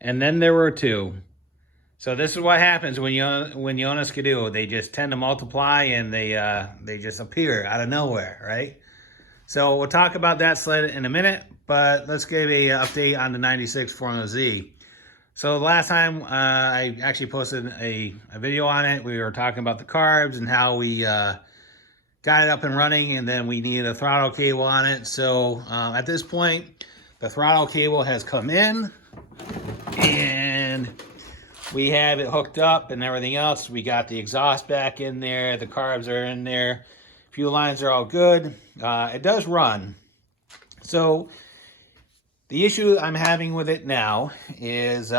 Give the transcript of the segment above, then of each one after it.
and then there were two. So this is what happens when you own a Skidoo. They just tend to multiply, and they just appear out of nowhere, right? So we'll talk about that sled in a minute, but let's give a update on the 96 Formula Z. So the last time I actually posted a video on it, we were talking about the carbs and how we got it up and running, and then we needed a throttle cable on it. So at this point, the throttle cable has come in, and we have it hooked up and everything else. We got the exhaust back in there. The carbs are in there. Fuel lines are all good. It does run. So the issue I'm having with it now is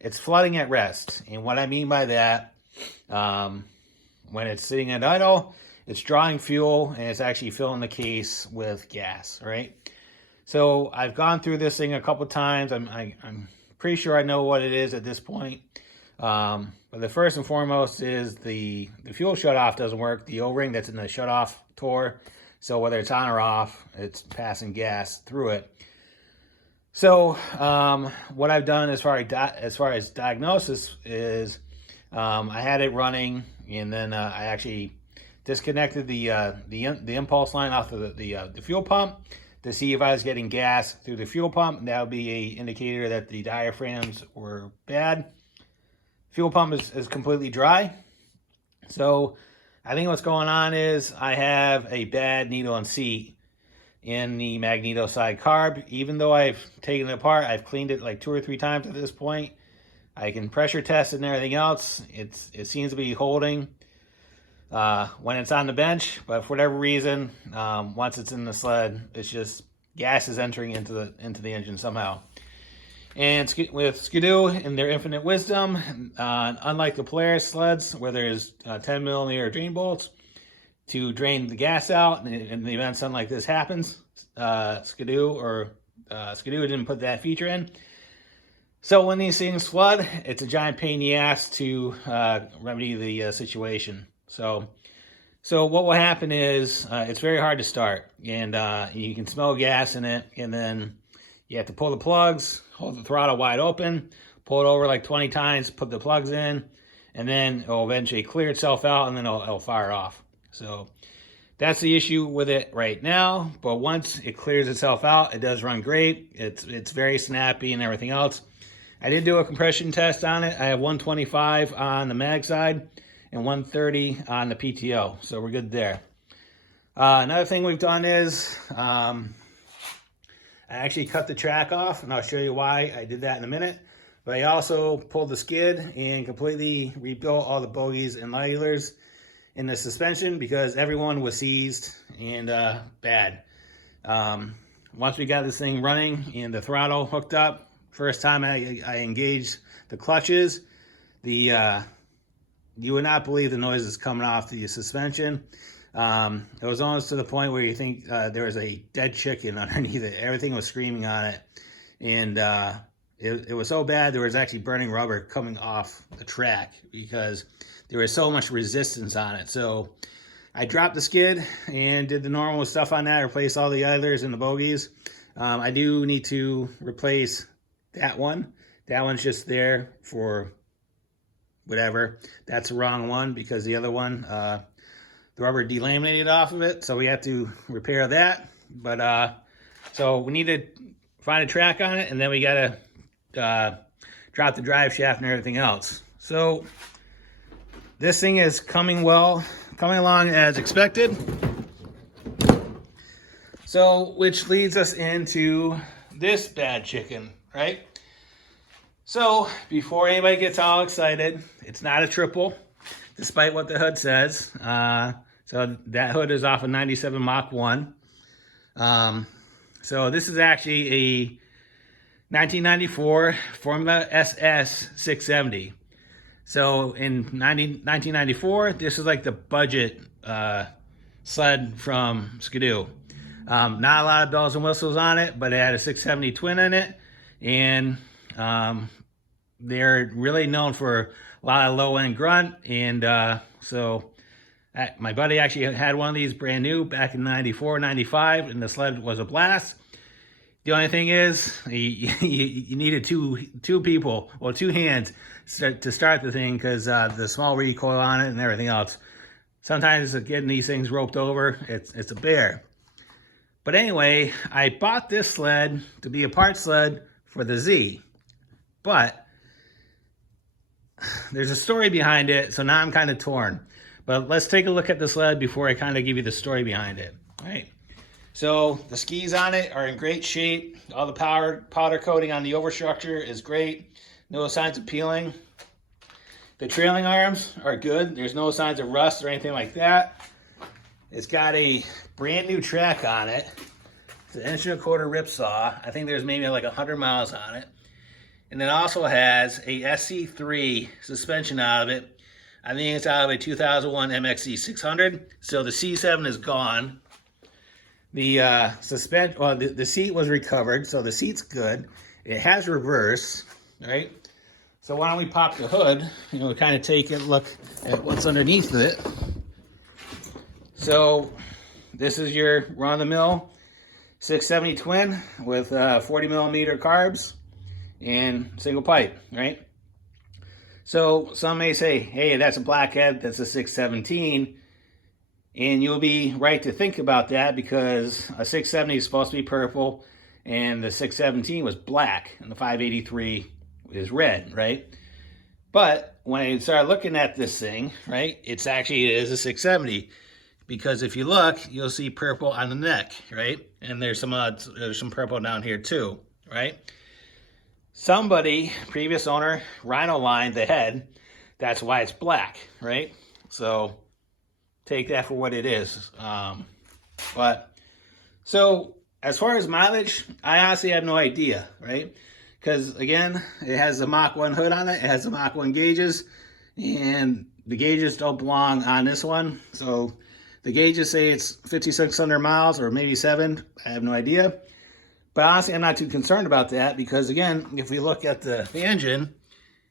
it's flooding at rest. And what I mean by that, when it's sitting at idle, it's drawing fuel and it's actually filling the case with gas, right? So I've gone through this thing a couple times. I'm pretty sure I know what it is at this point. But the first and foremost is the fuel shutoff doesn't work. The O-ring that's in the shutoff tore. So whether it's on or off, it's passing gas through it. So what I've done as far as diagnosis is I had it running, and then I actually disconnected the impulse line off of the fuel pump to see if I was getting gas through the fuel pump. And that would be an indicator that the diaphragms were bad. Fuel pump is completely dry. So I think what's going on is I have a bad needle and seat in the magneto side carb. Even though I've taken it apart, I've cleaned it like 2 or 3 times at this point. I can pressure test it and everything else. It seems to be holding when it's on the bench, but for whatever reason, once it's in the sled, it's just gas is entering into the engine somehow. And with Skidoo and their infinite wisdom, unlike the Polaris sleds where there's 10 millimeter drain bolts to drain the gas out in the event something like this happens, Skidoo didn't put that feature in. So when these things flood, it's a giant pain in the ass to remedy the situation. So what will happen is it's very hard to start, and you can smell gas in it, and then you have to pull the plugs, hold the throttle wide open, pull it over like 20 times, put the plugs in, and then it'll eventually clear itself out, and then it'll fire off. So that's the issue with it right now. But once it clears itself out, it does run great. It's very snappy and everything else. I did do a compression test on it. I have 125 on the mag side and 130 on the PTO. So we're good there. Another thing we've done is I actually cut the track off, and I'll show you why I did that in a minute. But I also pulled the skid and completely rebuilt all the bogies and lidars in the suspension because everyone was seized and bad. Once we got this thing running and the throttle hooked up, first time I engaged the clutches, you would not believe the noises coming off the suspension. It was almost to the point where you think there was a dead chicken underneath it. Everything was screaming on it. And it was so bad there was actually burning rubber coming off the track because there was so much resistance on it. So I dropped the skid and did the normal stuff on that, replace all the idlers and the bogies. I do need to replace that one. That one's just there for whatever. That's the wrong one because the other one, the rubber delaminated off of it. So we have to repair that. But so we need to find a track on it, and then we got to drop the drive shaft and everything else. So this thing is coming along as expected. So, which leads us into this bad chicken, right? So, before anybody gets all excited, it's not a triple, despite what the hood says. So that hood is off a 97 Mach 1. So this is actually a 1994 Formula SS 670. So in 1994, this is like the budget sled from Skidoo. Not a lot of bells and whistles on it, but it had a 670 twin in it. And they're really known for a lot of low-end grunt. And so my buddy actually had one of these brand new back in 94, 95, and the sled was a blast. The only thing is, you needed two people, well, two hands to start the thing because the small recoil on it and everything else. Sometimes getting these things roped over, it's a bear. But anyway, I bought this sled to be a part sled for the Z. But there's a story behind it, so now I'm kind of torn. But let's take a look at the sled before I kind of give you the story behind it. All right. So the skis on it are in great shape. All the powder coating on the overstructure is great. No signs of peeling. The trailing arms are good. There's no signs of rust or anything like that. It's got a brand new track on it. It's an 1.25 inch ripsaw. I think there's maybe like 100 miles on it. And it also has a SC3 suspension out of it. I think it's out of a 2001 MXC 600. So the C7 is gone. The the seat was recovered, so the seat's good. It has reverse, right? So why don't we pop the hood, kind of take a look at what's underneath it. So this is your run-of-the-mill 670 twin with 40 millimeter carbs and single pipe, right? So some may say, hey, that's a blackhead, that's a 617. And you'll be right to think about that because a 670 is supposed to be purple and the 617 was black and the 583 is red, right? But when I started looking at this thing, right, it is a 670 because if you look, you'll see purple on the neck, right? And there's some purple down here too, right? Somebody, previous owner, rhino lined the head. That's why it's black, right? So take that for what it is. So as far as mileage, I honestly have no idea, right? Because again, it has the Mach 1 hood on it. It has the Mach 1 gauges, and the gauges don't belong on this one. So the gauges say it's 5,600 miles or maybe 7. I have no idea. But honestly, I'm not too concerned about that because again, if we look at the engine,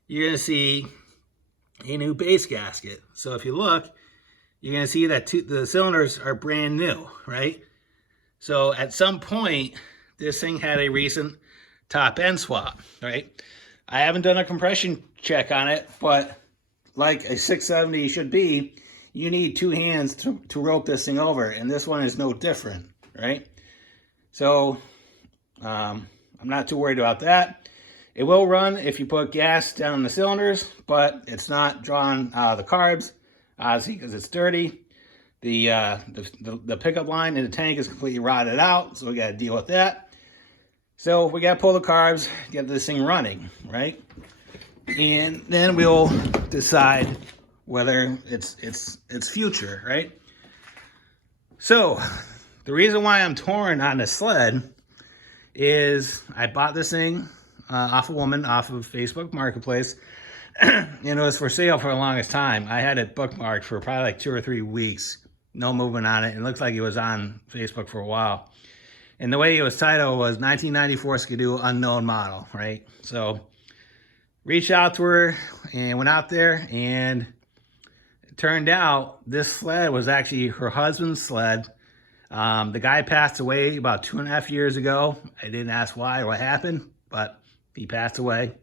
you're going to see a new base gasket. So if you look, you're going to see that the cylinders are brand new, right? So at some point, this thing had a recent top end swap, right? I haven't done a compression check on it, but like a 670 should be, you need two hands to rope this thing over, and this one is no different, right? So I'm not too worried about that. It will run if you put gas down in the cylinders, but it's not drawn out of the carbs. Obviously, because it's dirty. The pickup line in the tank is completely rotted out, so we got to deal with that. So we got to pull the carbs, get this thing running, right? And then we'll decide whether it's future, right? So the reason why I'm torn on the sled is I bought this thing off a woman off of Facebook Marketplace. And it was for sale for the longest time. I had it bookmarked for probably like 2 or 3 weeks. No movement on it. It looks like it was on Facebook for a while. And the way it was titled was 1994 Skidoo Unknown Model, right? So reached out to her and went out there, and it turned out this sled was actually her husband's sled. The guy passed away about 2.5 years ago. I didn't ask why or what happened, but he passed away.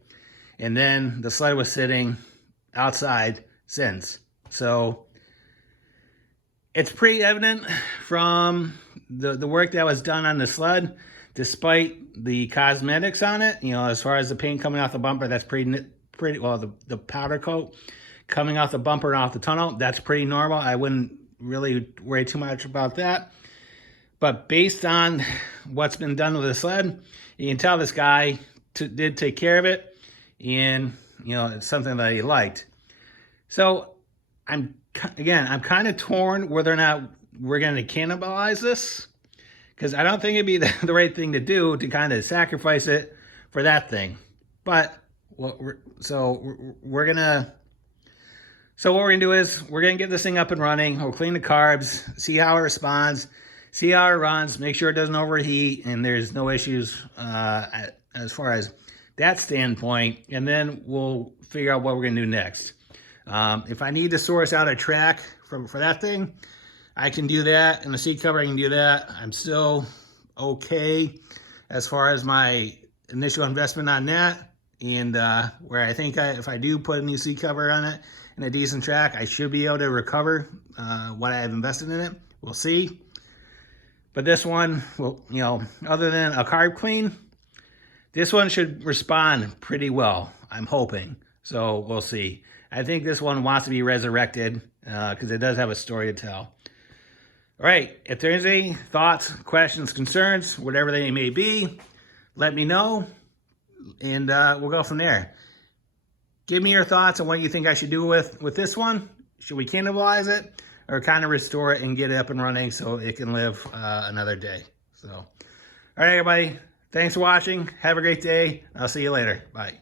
And then the sled was sitting outside since. So it's pretty evident from the work that was done on the sled, despite the cosmetics on it, as far as the paint coming off the bumper, that's pretty well, the powder coat coming off the bumper and off the tunnel, that's pretty normal. I wouldn't really worry too much about that. But based on what's been done with the sled, you can tell this guy did take care of it. And, it's something that he liked. So I'm kind of torn whether or not we're going to cannibalize this. Because I don't think it'd be the right thing to do to kind of sacrifice it for that thing. But what we're going to do is we're going to get this thing up and running. We'll clean the carbs, see how it responds, see how it runs, make sure it doesn't overheat, and there's no issues as far as that standpoint, and then we'll figure out what we're going to do next. If I need to source out a track for that thing, I can do that, and the seat cover, I can do that. I'm still okay as far as my initial investment on that, and where I think if I do put a new seat cover on it and a decent track, I should be able to recover what I have invested in it. We'll see. But this one, well, you know, other than a carb clean, this one should respond pretty well, I'm hoping. So we'll see. I think this one wants to be resurrected because it does have a story to tell. All right, if there's any thoughts, questions, concerns, whatever they may be, let me know, and we'll go from there. Give me your thoughts on what you think I should do with this one. Should we cannibalize it or kind of restore it and get it up and running so it can live another day? So, all right, everybody, thanks for watching. Have a great day. I'll see you later. Bye.